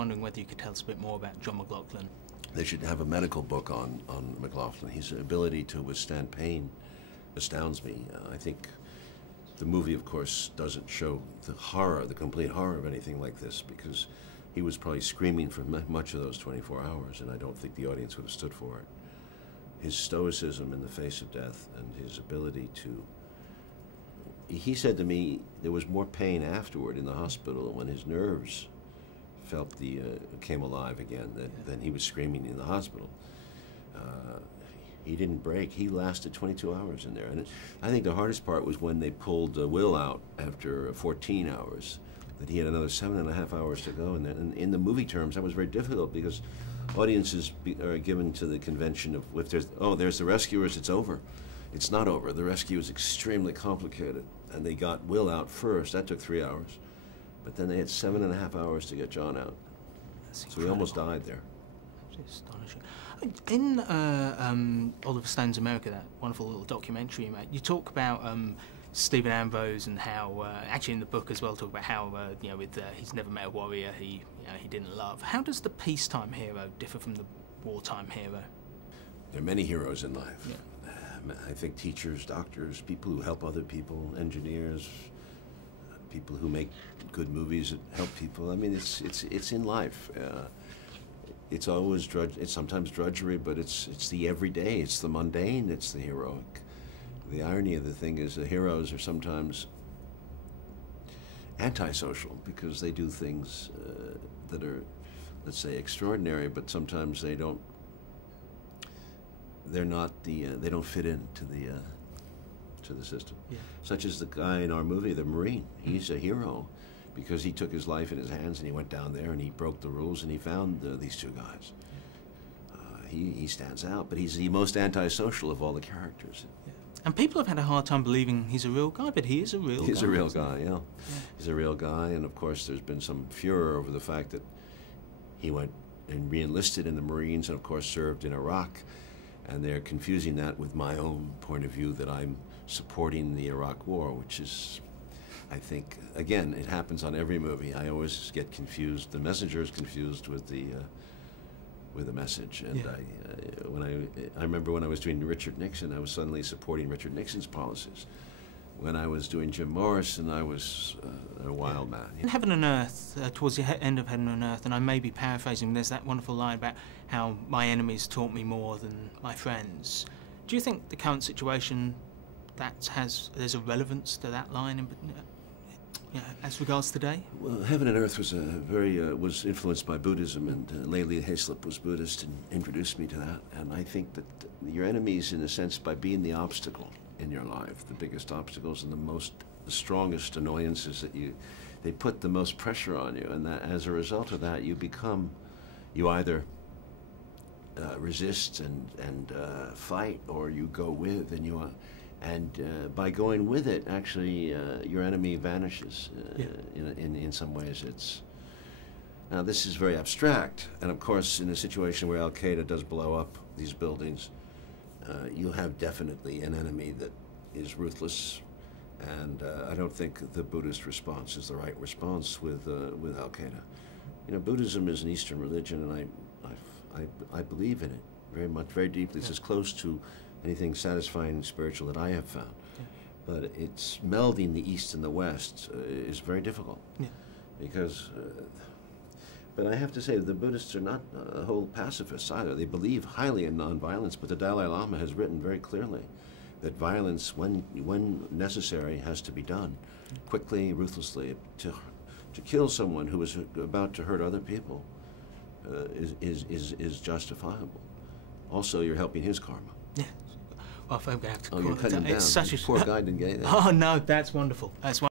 Wondering whether you could tell us a bit more about John McLaughlin. They should have a medical book on McLaughlin. His ability to withstand pain astounds me. I think the movie, of course, doesn't show the horror, the complete horror of anything like this, because he was probably screaming for much of those 24 hours, and I don't think the audience would have stood for it. His stoicism in the face of death and his ability to... He said to me there was more pain afterward in the hospital when his nerves felt came alive again than he was screaming in the hospital. He didn't break. He lasted 22 hours in there. And I think the hardest part was when they pulled Will out after 14 hours, that he had another 7.5 hours to go. And in the movie terms, that was very difficult because audiences are given to the convention of, if there's the rescuers, it's over. It's not over. The rescue is extremely complicated. And they got Will out first. That took 3 hours. But then they had 7.5 hours to get John out. So he almost died there. That's astonishing. In Oliver Stone's America, that wonderful little documentary you made, you talk about Stephen Ambrose and how, actually in the book as well, talk about how he's never met a warrior he didn't love. How does the peacetime hero differ from the wartime hero? There are many heroes in life. Yeah. I think teachers, doctors, people who help other people, engineers, people who make good movies that help people. I mean, it's in life. It's always it's sometimes drudgery, but it's the everyday, it's the mundane, it's the heroic. The irony of the thing is the heroes are sometimes antisocial because they do things that are, let's say, extraordinary, but sometimes they don't. They're not the. They don't fit into the system. Yeah. Such as the guy in our movie, the Marine. He's a hero because he took his life in his hands and he went down there and he broke the rules and he found these two guys. He stands out, but he's the most antisocial of all the characters. Yeah. And people have had a hard time believing he's a real guy, but he is a real guy. He's a real guy, yeah. He's a real guy, and of course there's been some furor over the fact that he went and re-enlisted in the Marines and of course served in Iraq, and they're confusing that with my own point of view that I'm supporting the Iraq War, which is, I think, again, it happens on every movie. I always get confused. The messenger is confused with the message. And yeah. I remember when I was doing Richard Nixon, I was suddenly supporting Richard Nixon's policies. When I was doing Jim Morrison, I was a wild man. In Heaven and Earth, towards the end of Heaven and Earth, and I may be paraphrasing, there's that wonderful line about how my enemies taught me more than my friends. Do you think the current situation there's a relevance to that line as regards today? Well, Heaven and Earth was was influenced by Buddhism, and Layli Haislip was Buddhist and introduced me to that. And I think that your enemies, in a sense, by being the obstacle in your life, the biggest obstacles and the strongest annoyances that they put the most pressure on you, and that as a result of that, you either resist and fight, or you go with, and by going with it, actually, your enemy vanishes. In some ways, now this is very abstract, and of course, in a situation where Al Qaeda does blow up these buildings, you have definitely an enemy that is ruthless, and I don't think the Buddhist response is the right response with Al Qaeda. You know, Buddhism is an Eastern religion, and I believe in it very much, very deeply. It's as close to anything satisfying and spiritual that I have found. Yeah. But it's melding the East and the West is very difficult. Yeah. Because, but I have to say, the Buddhists are not whole pacifists either. They believe highly in nonviolence, but the Dalai Lama has written very clearly that violence, when necessary, has to be done quickly, ruthlessly. To kill someone who is about to hurt other people is justifiable. Also, you're helping his karma. Yeah. Well, if I'm going to have to you're cutting him down. It's such a poor guy didn't get anything. Oh no, that's wonderful. That's wonderful.